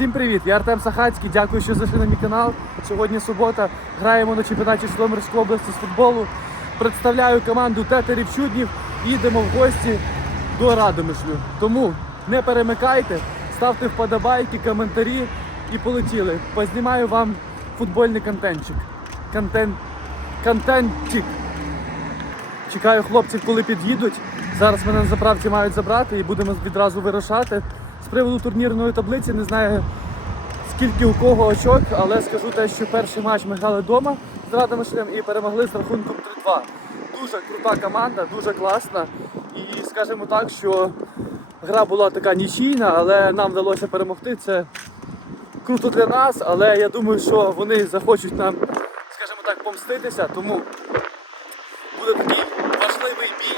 Всім привіт! Я Артем Сахацький. Дякую, що зайшли на мій канал. Сьогодні субота. Граємо на чемпіонаті Житомирської області з футболу. Представляю команду тетерів чуднів. Їдемо в гості до Радомишлю. Тому не перемикайте, ставте вподобайки, коментарі і полетіли. Познімаю вам футбольний контентчик. Контент. Контентчик. Чекаю хлопців, коли під'їдуть. Зараз мене на заправці мають забрати і будемо відразу вирушати. Приводу турнірної таблиці не знаю скільки у кого очок, але скажу те, що перший матч ми грали вдома з Радомишлем і перемогли з рахунком 3-2. Дуже крута команда, дуже класна. І скажімо так, що гра була така нічийна, але нам вдалося перемогти. Це круто для нас, але я думаю, що вони захочуть нам, скажімо так, помститися, тому буде такий важливий бій.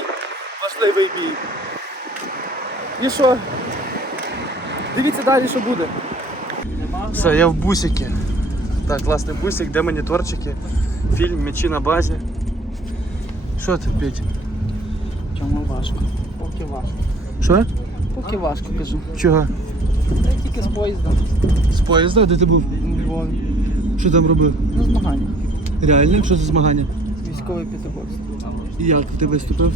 Важливий бій. І що? Дивіться далі, що буде. Все, я в бусики. Так, класний бусик, де моніторчики, фільм, м'ячі на базі. Що ти, Петь? Чому важко? Поки важко. Що? Поки важко кажу. Чого? Я тільки з поїздом З поїзда, де ти був? Львові. Що там робив? На змаганнях. Реально? Що за змагання? Військовий п'ятиборство. І як ти виступив?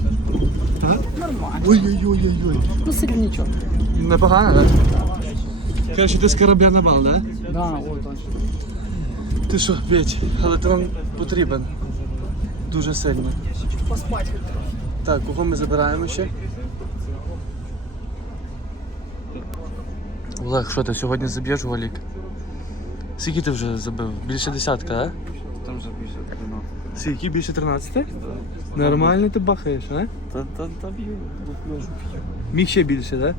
Так? Нормально. Ой-ой-ой-ой-ой. Ну сильно нічого. Непогано, так? Короче, ти з корабля на бал, так? Да, о, точно. Ти що, Петь, але ти потрібен. Дуже сильно. Поспати. Так, кого ми забираємо ще? Олег, що ти сьогодні заб'єш голік? Скільки ти вже забив? Більше десятка, а? Там вже більше 13. Скільки більше 13? Нормально ти бахаєш, а? Та, та, та б'ю, б'ю. Міг ще більше, так?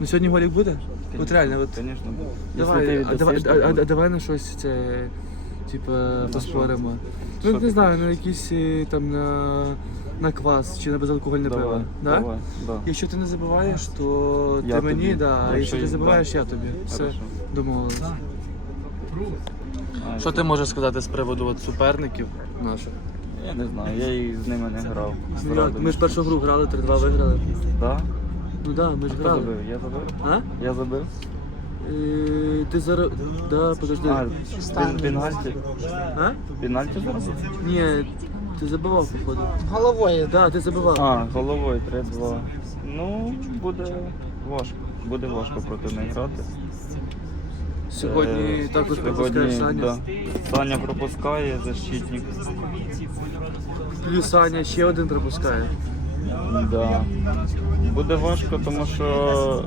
Ну сьогодні голік буде? От реально, от Звісно, давай, а, давай, а, а, а давай на щось це, типа, поспоримо. Ну не знаю, на якийсь е, там на, на квас чи на безалкогольне пиво. Давай, Да? давай, да. Якщо ти не забуваєш, то Я ти мені, тобі. да. а Якщо якщо ти і- забуваєш, да. я тобі. Все, Хорошо. домовились. А, Що ти можеш сказати з приводу от, суперників наших? Я не знаю, я і з ними не грав. Ну. Ми ж першу гру грали, 3-2 виграли. Да? Ну так, да, ми ж Хто грали. забив? Я забив? А? Я забив? Е, ти зараз. Да, подожди. А, пен- пенальті? А? Пенальті зараз? Ні, ти забивав, походу. Головою. Да, ти забивав. А, головою 3-2. Ну, буде важко. Буде важко проти них грати. Сьогодні Е, також сьогодні, пропускаєш Саня. Да. Саня пропускає, защитник. Плюс Саня ще один пропускає. Да. Буде важко, тому що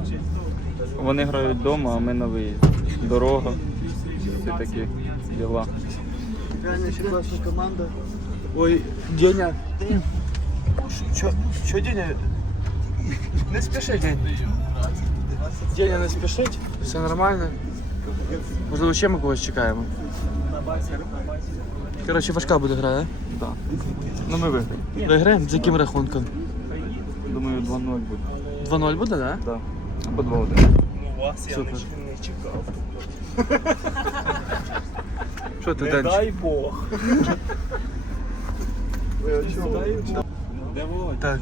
вони грають вдома, а ми на виїзді. Дорога, всі такі діла. Реально ще класна команда. Ой, Деня. Що, що Деня? Не спіши, День. Деня не спішить, все нормально. Можливо, ще ми когось чекаємо. Коротше, важка буде гра, а? Да. Ну ми виграємо. Виграємо? З яким рахунком? Думаю, 2-0 буде. 2-0 буде, так? Да. Або 2-1. Супер. Що ти, Денчик? Бог. Так,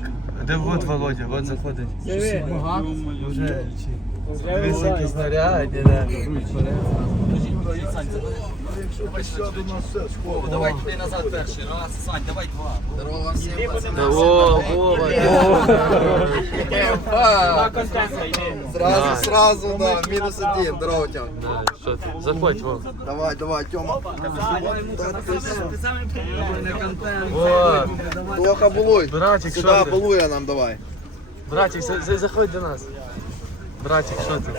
де вот Володя? Вот заходить. Давай туди назад перший раз. Сань, давай два. Да, О, Вова, Сразу, сразу, да, минус один. Здорово, Що ти? Заходь, Вова. Давай, давай, Тёма. О, Плохо булуй. братик, що Сюда ти? балуя нам давай. Братик, за- за- заходь до нас. Братик, що ти?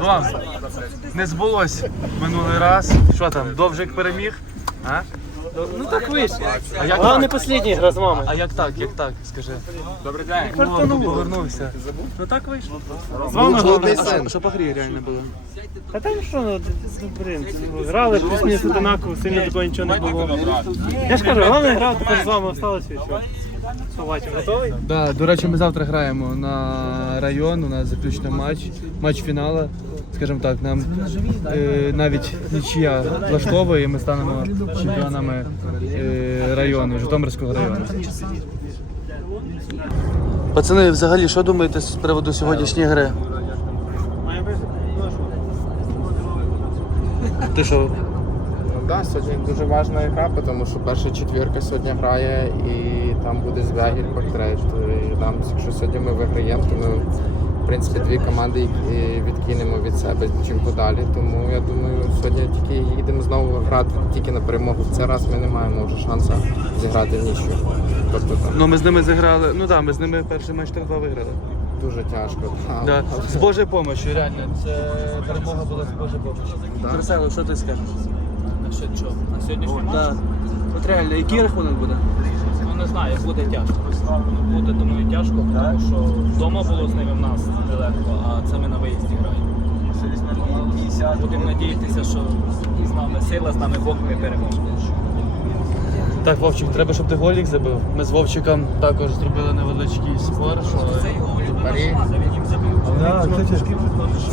Ром, не збулось минулий раз. Що там, Довжик переміг? А? Ну так вийшло. А як Головне так? послідній гра з мамою. А як так, як так, скажи? Добрий день. О, повернувся. Ну так вийшло. З Молодий головне. Що, що по грі реально було? Та там що, ну, блин, грали плюс-мінус одинаково, сильно такого нічого не було. Я ж кажу, головне гра тепер з вами осталося і що. Да, до речі, ми завтра граємо на район, у нас заключний матч, матч фінала. Скажімо так, нам е, навіть нічия влаштовує, і ми станемо чемпіонами е, району, Житомирського району. Пацани, взагалі, що думаєте з приводу сьогоднішньої гри? Ти що, так, сьогодні дуже важлива гра, тому що перша четвірка сьогодні грає і там буде Звягіль портрет. І там, якщо сьогодні ми виграємо, то ми в принципі дві команди відкинемо від себе чим подалі. Тому я думаю, сьогодні тільки їдемо знову грати тільки на перемогу. В цей раз ми не маємо вже шансу зіграти в нічю. Тобто там Ну ми з ними зіграли. Ну так, ми з ними перший матч 3-2 виграли. дуже тяжко. Да. З Божою допомогою, реально. Це перемога була з Божою допомогою. Марсело, що ти скажеш? Насчет чого? На сьогоднішній матч? Да. От реально, який рахунок буде? Ну не знаю, буде тяжко. Ну, Буде, думаю, тяжко, тому що вдома було з ними в нас нелегко, а це ми на виїзді граємо. Будемо надіятися, що з нами сила, з нами Бог ми переможемо. Так, Вовчик, треба, щоб ти голік забив. Ми з Вовчиком також зробили невеличкий спор, що. Да, кстати,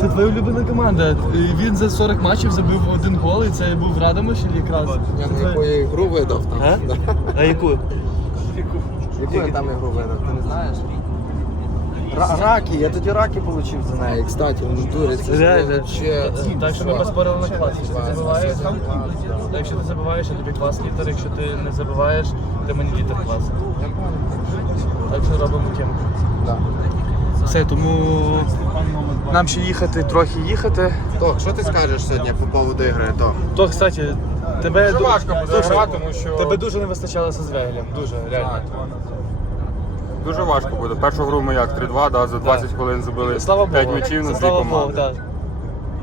це твоя улюблена команда. Він за 40 матчів забив один гол, і це був Радомиш якраз. Я на яку я ігру видав там. А? Да. А яку? Яку я там ігру видав, ти не знаєш? Ра- раки, я тоді раки отримав за неї, кстати, в натурі. Це Реально? вообще- Так що ми поспорили на клас. Якщо ти забиваєш, клас, якщо ти забиваєш, я тобі клас літер, якщо ти не забиваєш, ти мені літер клас. Так що робимо ким. Все, тому нам ще їхати, трохи їхати. Тох, що ти скажеш сьогодні по поводу ігри? Тох? То, кстати, тебе Дуже ду- важко буде Слушай, грати, тому що- тебе дуже не вистачало з Звягелем, дуже, реально. Дуже важко буде. Першу гру ми як 3-2, да, за 20 хвилин забили Слава 5 Богу. м'ячів на дві слава Богу, команди. так.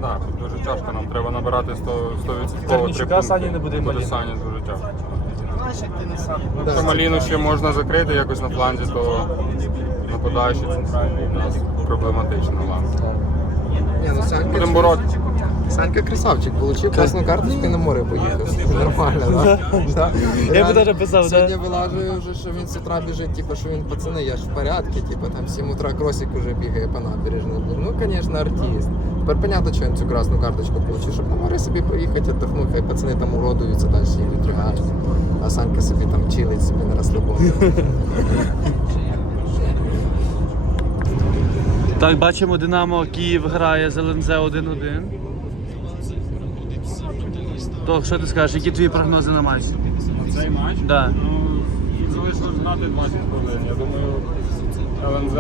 Да, тут дуже тяжко, нам треба набирати 100 100% Корнійчука, три пункти. Сані не буде, і Буде Сані дуже тяжко. Якщо Маліну ще можна закрити якось на фланзі, то нападаючий центральний у нас проблематично ланка. Ні, ну Санька, Будемо боротися. Санька красавчик, получив класну карточку і на море поїхав. Нормально, да? Да. Я би даже писав, да? Сьогодні вилажує вже, що він з утра біжить, типу, що він пацани, я ж в порядку, типу, там 7 утра кросик уже бігає по набережній. Ну, звісно, артист. Тепер понятно, що він цю красну карточку отримав, щоб на море собі поїхати, віддохнути, хай пацани там уродуються, далі їдуть реально. А Санька собі там чилить собі на розслабоні. Так, бачимо, Динамо Київ грає з ЛНЗ 1-1. То, що ти скажеш, які твої прогнози на матч? На Цей матч? Да. Ну, залишилось грати 20 хвилин. Я думаю, ЛНЗ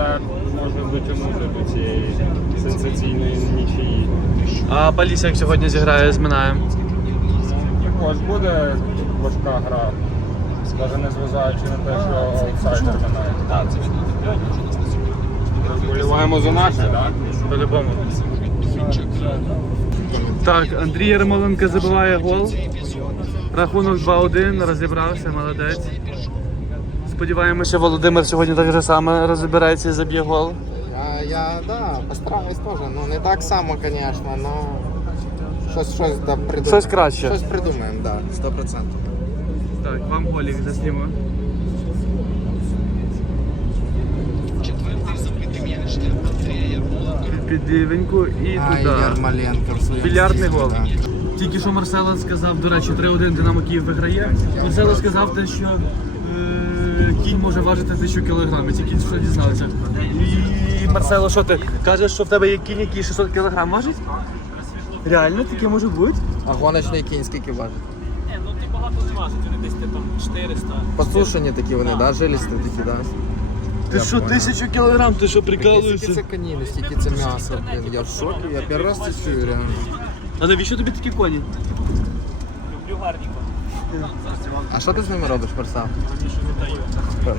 може дотягнути до цієї сенсаційної нічиї. А Полісся як сьогодні зіграє з Минаєм. Також буде важка гра, навіть не зважаючи на те, що аутсайдер минає. Вболіваємо за наше, так? По-любому. Так, Андрій Ярмоленко забиває гол. Рахунок 2-1, розібрався, молодець. Сподіваємося, Володимир сьогодні так же саме розбереться і заб'є гол. Я, я да, постараюсь теж. Ну не так само, звісно, але щось, щось да, придумаємо. Щось краще. Щось придумаємо, да, 100%. Так, вам голік засніму. Під лівеньку і Ай, туди. Своєму Більярдний гол. Тільки що Марсело сказав, до речі, 3-1 Динамо Київ виграє. Марсело сказав те, що е, кінь може важити 1000 кг. Ці кінь що дізналися. І Марсело, що ти кажеш, що в тебе є кінь, який 600 кг важить? Реально таке може бути? А гоночний кінь скільки важить? Ні, ну ти багато не важить, вони десь там 400. Посушені такі вони, да? Жилісті такі, да? Ти Я що, тисячу кілограм, ти що Скільки прикалуєшся? це каніни, стільки це м'ясо, блін, я в шокі, я перший раз це чую, реально. А навіщо тобі такі коні? Люблю гарні. А що ти з ними робиш, Марсал?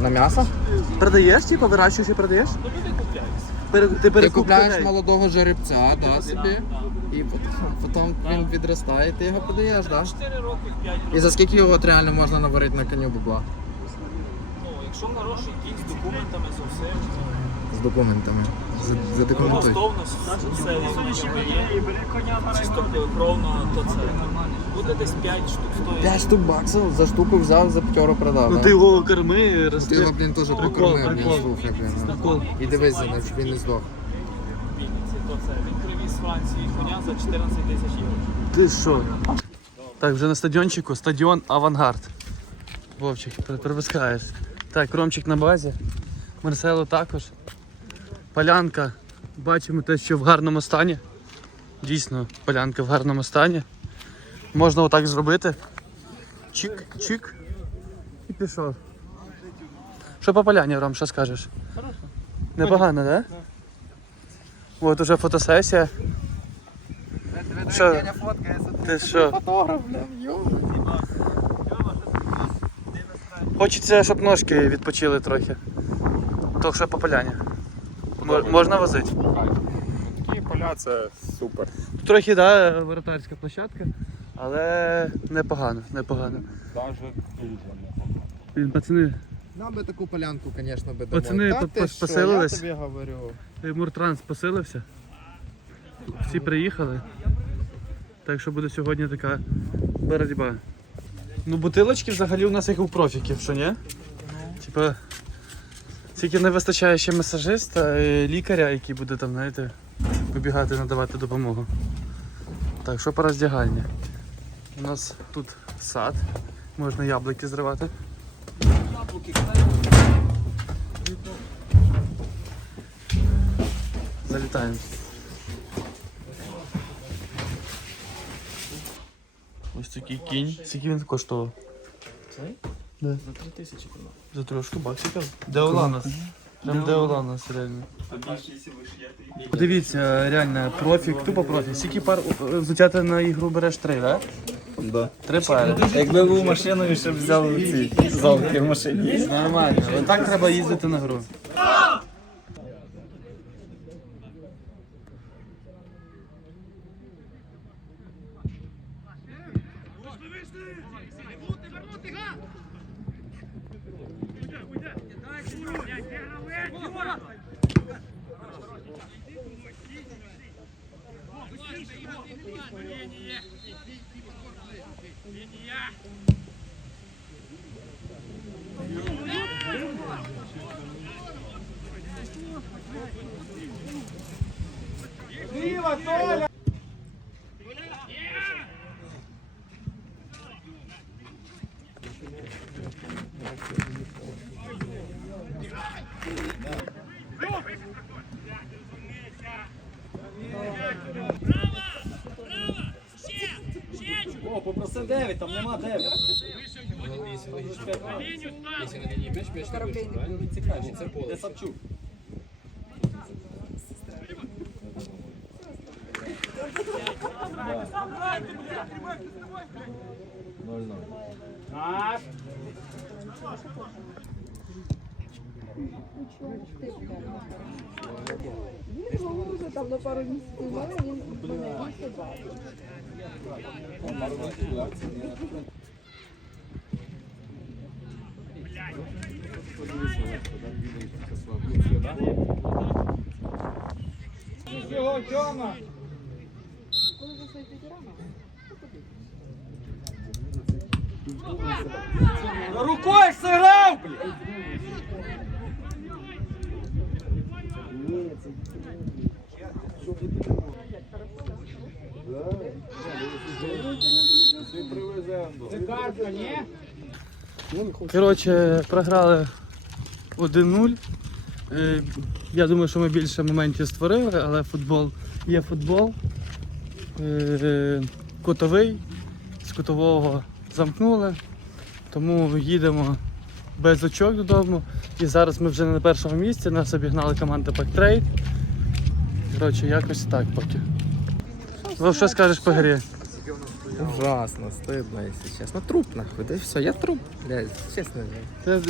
На м'ясо? Продаєш, типу, вирощуєш і продаєш? Ну. Пере- Ти Ти купляєш коней. молодого жеребця, да, собі, і потім, потім він відростає, і ти його продаєш, да? 4 роки, 5 років. І за скільки його от реально можна наварити на коню бабла? Якщо хороший кінь з документами, з усім, З документами. За- Задокументуй. коштовність, все є, чистокровно, то це буде десь 5 штук стоїть. 5 штук баксів за штуку взяв, за п'ятеро продав. Ну да? ти його корми, Ти його, блін, теж покормив, блін, слухай, блін. ну. І дивись за ним, щоб він не здох. То це. Він привіз з Франції коня за 14 тисяч євро. Ти що? Так, вже на стадіончику. Стадіон Авангард. Вовчик, при- припускаєш. Так, Ромчик на базі. Марсело також. Полянка. Бачимо те, що в гарному стані. Дійсно, полянка в гарному стані. Можна отак зробити. Чик, чик. І пішов. Що по поляні, Ром, що скажеш? Непогано, так? Да? От уже фотосесія. Що? Ти що? Фотограф, блядь. Хочеться, щоб ножки відпочили трохи. То що по поляні. Мо- Можна возити? Такі поля це супер. Трохи, так, да, воротарська площадка, але непогано, непогано. Даже дуже Блін, Пацани, Нам би таку полянку, звісно, би Пацани домой. Та по- ти що, поселились? Я тобі говорю. Муртранс посилився. Всі приїхали. Так що буде сьогодні така боротьба. Ну, бутилочки взагалі у нас як у профіків, що ні? Типа. Тільки не вистачає ще масажиста і лікаря, який буде там, знаєте, вибігати надавати допомогу. Так, що по роздягальні? У нас тут сад, можна яблуки зривати. Залітаємо. Такий кінь. Скільки він коштував? Цей? Да. За 3 тисячі продав. За трошку баксиків. Де Оланас? Прям де Оланас, реально. Подивіться, реально, профік, тупо профік. Скільки пар е, взуття ти на ігру береш три, так? Да. Три пари. Якби був машиною, ще б взяв ці залки в машині. Нормально. Так треба їздити на гру. О, попросив 9, там нема 9. Де Савчук? Там на пару місяців має, він мене більше бачить. Коли Рукой сыграл, блядь! Коротше, програли 1-0. Е, Я думаю, що ми більше моментів створили, але футбол є футбол. Е, Котовий. З котового замкнули. Тому їдемо без очок додому. І зараз ми вже не на першому місці, нас обігнали команда Пактрейд. Коротше, якось так поки. Вов, що скажеш по грі? Ужасно, стыдно, если честно. Труп нахуй, да и все, я труп, блядь, честно.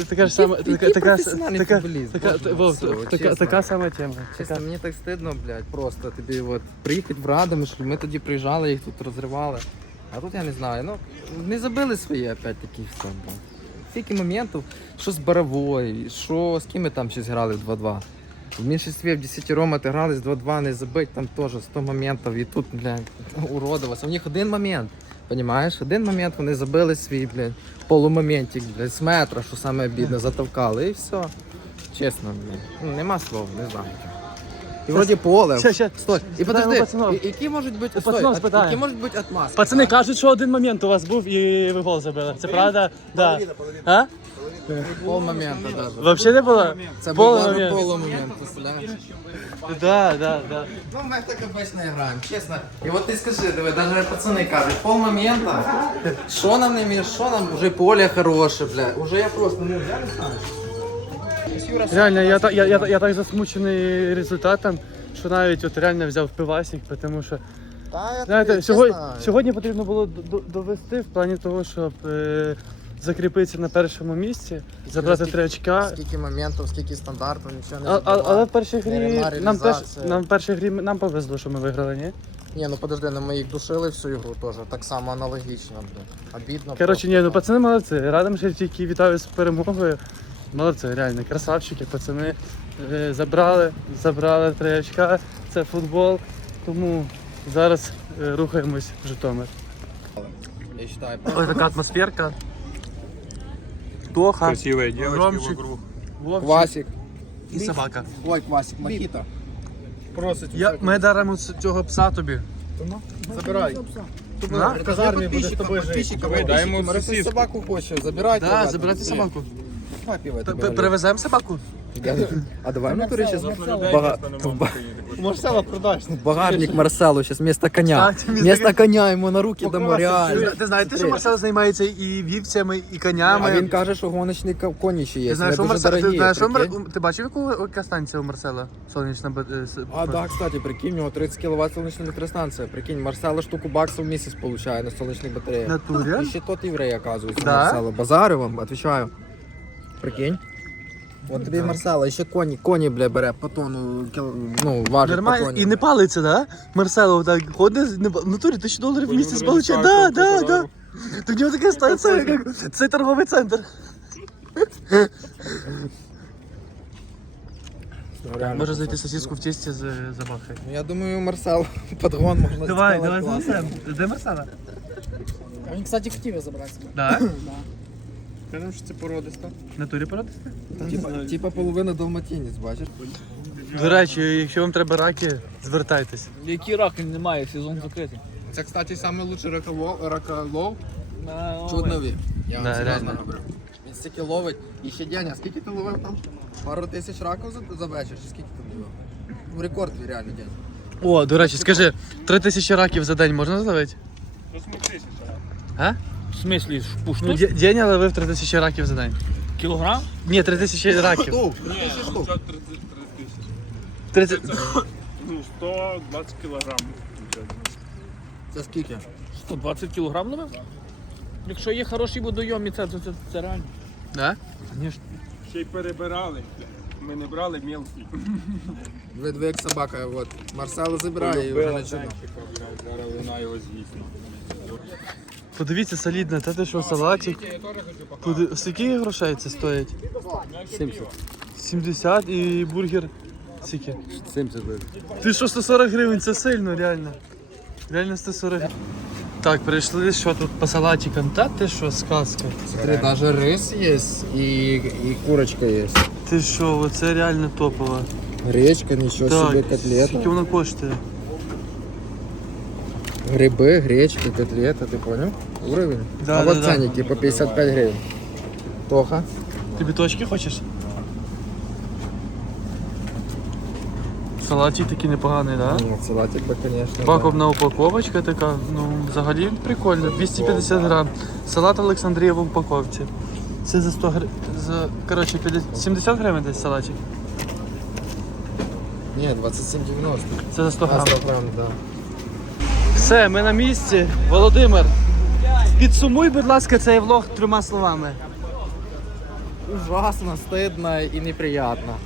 така ж сама, Який така, така, професіональний така, футболіст, така, боже Вов, мой, така, чесно. така сама тема. Чесно, Така. мені так стидно, блядь, просто тобі от приїхати в Радомишль, ми тоді приїжджали, їх тут розривали. А тут я не знаю, ну не забили свої опять-таки все, блядь. Скільки моментів, що з Боровою, що з ким ми там щось грали в 2-2. В меншинстві в 10 рома грали з 2-2, не забить, там теж 100 моментів, і тут, блядь, уродилося. У них один момент, Понімаєш? Один момент вони забили свій, блядь, полумоментик, блядь, з метра, що саме обідне, затовкали, і все. Чесно, блядь. Ну, нема слов, не знаю. І вроді поле. Ща, ща. Стой. І Спитаємо подожди, пацанов. і- які можуть бути У стой, пацанов а- спитаємо. які можуть бути отмазки? Пацани кажуть, що один момент у вас був і ви гол забили. Це правда? Да. А? Пол моменту даже. Взагалі не було? Це був даже момент. полу момент, представляєш? Да, да, да. Ну, ми так обично граємо, чесно. І от ти скажи, диви, навіть пацани кажуть, пол моменту, що нам не між, що нам, вже поле хороше, бля. Уже я просто, ну, я не знаю. Реально, я, та- я, я, я так засмучений результатом, що навіть от реально взяв пивасик, тому що Та, я знаєте, тобі, сьогодні, чесно, сьогодні потрібно було д- д- довести в плані того, щоб е, закріпитися на першому місці, забрати три очка. Скільки моментів, скільки стандартів, нічого не А, а, але в першій грі Нема нам теж реалізації. нам в першій грі нам повезло, що ми виграли, ні? Ні, ну подожди, ну ми їх душили всю ігру теж, так само аналогічно, блін. Обідно. Коротше, ні, ну пацани молодці. Радим тільки вітаю з перемогою. Молодці, реально, красавчики, пацани. Е, Забрали, забрали три очка. Це футбол. Тому зараз е, рухаємось в Житомир. Ось така атмосферка. Тоха, Красивые девочки Ромчик. вокруг. Вовчик Квасик. і собака. Ой, Квасик, Мохіто. Я, ми даримо ц- цього пса тобі. Забирай. На? В казармі буде з тобою жити. Дай йому сосиску. собаку хоче, забирайте. Да, ребята. забирати собаку. Папі в этом п- говорю. Привеземо собаку? А давай ми турі зараз Марсела продаш. багажник Марселу, зараз вместо коня. Так, вместо Вместо коня йому на руки дамо реально. Ти знаєте, що Марсел займається і вівцями, і конями. А він каже, що гоночні ко- коні ще є. Ти знаєш, що Вони дуже Марсел, ти, дорогі. знаєш, що прикинь. Мар... ти бачив, яку яка станція у Марсела? Сонячна б- е, с- А, да, кстати, прикинь, у нього 30 кВт сонячна електростанція. Прикинь, Марсела штуку баксів в місяць получає на сонячних батареях. Натурі? І ще тот єврей, оказується, Да? Марсела. Базарю вам, отвечаю. Прикинь. От тобі Марсела, і ще коні, коні, бля, бере по тону, кіл- ну, важить по Нормально. тоні. І не палиться, да? Марсело так ходить, не... в натурі тисячу доларів в місяць получає. Да, да, да. То в нього така станція, як це торговий центр. Ну, реально, Може зайти сосиску в тісті з забахай. Ну, Я думаю, Марсел подгон можна Давай, давай занесемо. Де Марсела? Він, кстати, хотів забрати. Да? Кажемо, що це породиста. В натурі породисти? Типа, типа половина далматинець, бачиш? До речі, якщо вам треба раки, звертайтесь. Які раки немає, сезон закритий. Це, кстати, найкращий раколов, раколов На, чуднові. Я Да, вам серйозно реально. говорю. Він стільки ловить. І ще Деня, скільки ти ловив там? Пару тисяч раків за, за вечір, чи скільки ти ловив? Ну, рекорд твій реально, День. О, до речі, скажи, три тисячі раків за день можна зловити? А? В смислі, Ну, пушту? Де- Деня ловив три тисячі раків за день. Кілограм? Ні, три тисячі раків. Штук, тисячі штук. 30... Ну, 120 кілограм. Це скільки? 120 кілограм ловив? Якщо є хороші водойомі, це, це, це, це реально. Да? Ще й перебирали. Ми не брали мілкі. Ви дві як собака, от. Марсела забирає і вже починав. Зараз вона його з'їсть. Подивіться, солідно, та ти що, салатик. Поди- Скільки грошей це стоїть? 70. 70 і бургер. Скільки? 70 Ти що, 140 гривень, це сильно, реально. Реально 140 гривень. Так, прийшли, що тут по салатикам? Та ти що, сказка. Смотри, даже рис є і, і курочка є. Ти що, оце реально топово. Гречка, нічого собі, Так, скільки котлета. воно коштує? Гриби, гречка, котлета, ти понял? Уровень. Да, а да, вот да. ценники по 55 гривень. Тоха. Ти біточки хочеш? Салатик такий непоганий? Да? Ну, салатик, би, конечно. Пакобна упаковочка така, ну взагалі прикольно. 250 грам. Салат Олександрія в упаковці. Це за 100 гривень. За, коротше, 50... 70 гривень десь салатик. да. Ні, 27,90. Це за 100 А, грам. 100 грам, да. Все, ми на місці. Володимир, підсумуй, будь ласка, цей влог трьома словами. Ужасно, стидно і неприємно.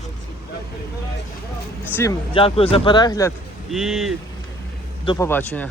Всім дякую за перегляд і до побачення.